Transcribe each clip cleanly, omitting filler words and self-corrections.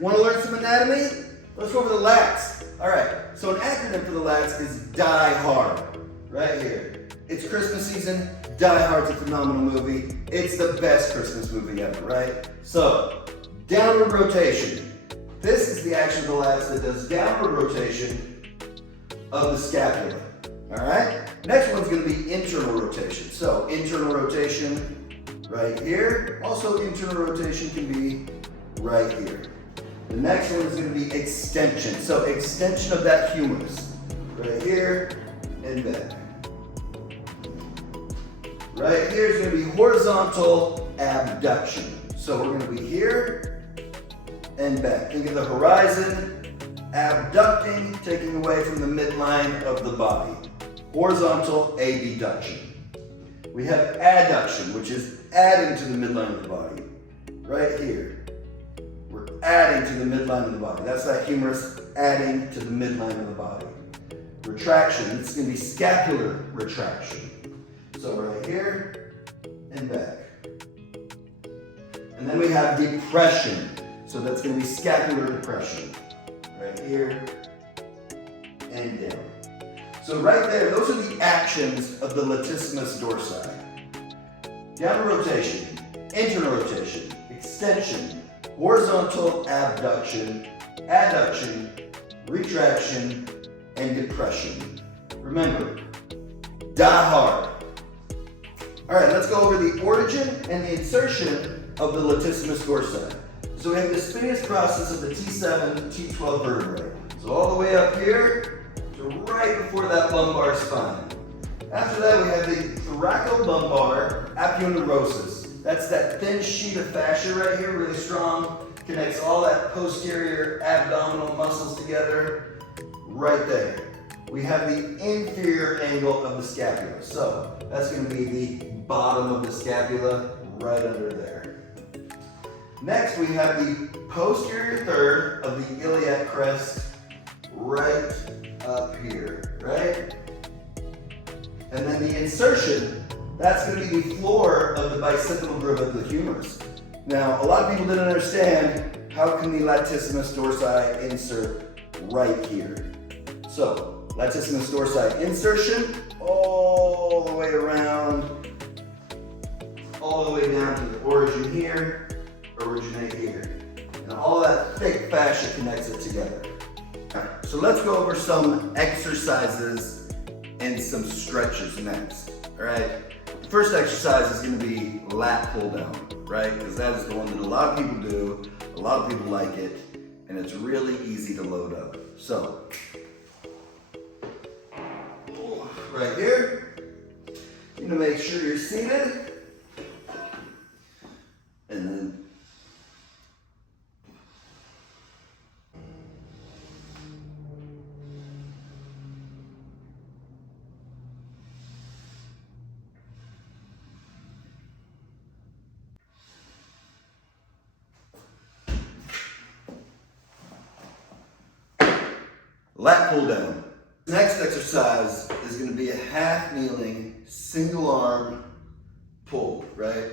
Want to learn some anatomy? Let's go over the lats. All right, so an acronym for the lats is Die Hard, right here. It's Christmas season. Die Hard's a phenomenal movie. It's the best Christmas movie ever, right? So, downward rotation. This is the action of the lats that does downward rotation of the scapula, all right? Next one's gonna be internal rotation. So, internal rotation right here. Also, internal rotation can be right here. The next one is going to be extension. So extension of that humerus. Right here and back. Right here is going to be horizontal abduction. So we're going to be here and back. Think of the horizon, abducting, taking away from the midline of the body. Horizontal abduction. We have adduction, which is adding to the midline of the body. Right here. We're adding to the midline of the body. That's that humerus adding to the midline of the body. Retraction, this is going to be scapular retraction. So right here and back. And then we have depression. So that's going to be scapular depression. Right here and down. So right there, those are the actions of the latissimus dorsi. Downward rotation, internal rotation, extension, horizontal abduction, adduction, retraction, and depression. Remember, die hard. All right, let's go over the origin and the insertion of the latissimus dorsi. So we have the spinous process of the T7, T12 vertebrae. So all the way up here to right before that lumbar spine. After that, we have the thoracolumbar aponeurosis. That's that thin sheet of fascia right here, really strong, connects all that posterior abdominal muscles together, right there. We have the inferior angle of the scapula. So that's going to be the bottom of the scapula, right under there. Next, we have the posterior third of the iliac crest, right up here, right? And then the insertion, that's going to be the floor of the bicipital groove of the humerus. Now, a lot of people didn't understand how can the latissimus dorsi insert right here. So, latissimus dorsi insertion, all the way around, all the way down to the origin here, originate here. And all that thick fascia connects it together. All right, so let's go over some exercises and some stretches next, all right? The first exercise is going to be lat pull down, right? Because that is the one that a lot of people do, a lot of people like it, and it's really easy to load up. So, right here, you're going to make sure you're seated, and then lat pull down. Next exercise is going to be a half kneeling, single arm pull, right?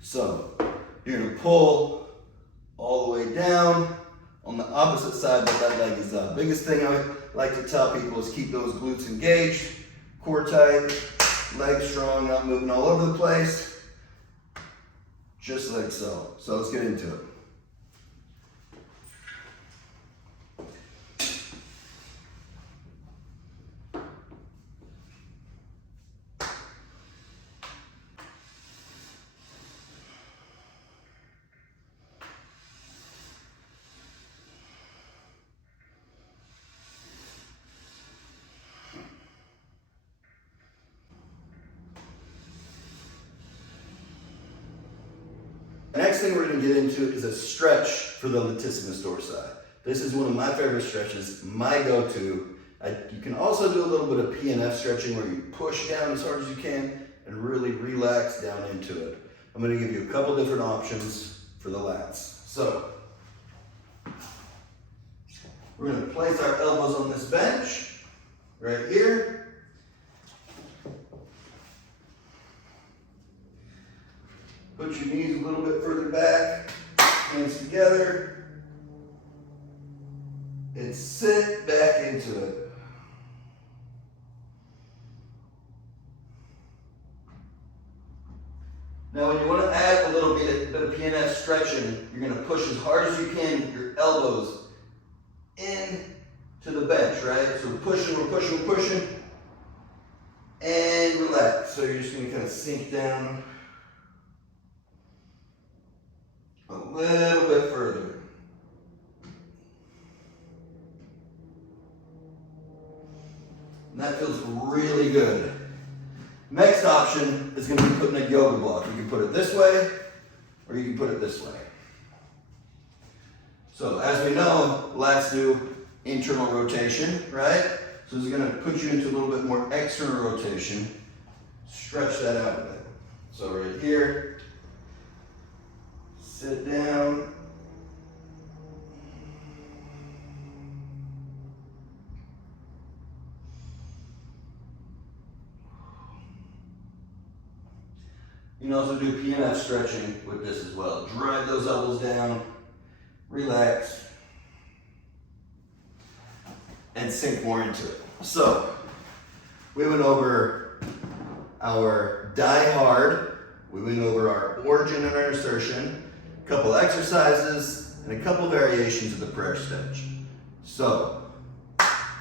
So you're going to pull all the way down on the opposite side that that leg is up. Biggest thing I like to tell people is keep those glutes engaged, core tight, legs strong, not moving all over the place, just like so. So let's get into it. The next thing we're going to get into is a stretch for the latissimus dorsi. This is one of my favorite stretches, my go-to. You can also do a little bit of PNF stretching where you push down as hard as you can and really relax down into it. I'm going to give you a couple different options for the lats. So, we're going to place our elbows on this bench right here. Put your knees a little bit further back, hands together, and sit back into it. Now when you want to add a little bit of PNF stretching, you're going to push as hard as you can your elbows in to the bench, right? So we're pushing, and relax. So you're just going to kind of sink down a little bit further. And that feels really good. Next option is going to be putting a yoga block. You can put it this way, or you can put it this way. So as we know, lats do internal rotation, right? So this is going to put you into a little bit more external rotation. Stretch that out a bit. So right here, sit down. You can also do PNF stretching with this as well. Drive those elbows down, relax, and sink more into it. So, we went over our die hard, we went over our origin and our insertion, a couple exercises, and a couple variations of the prayer stretch. So,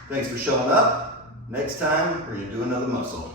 thanks for showing up. Next time, we're going to do another muscle.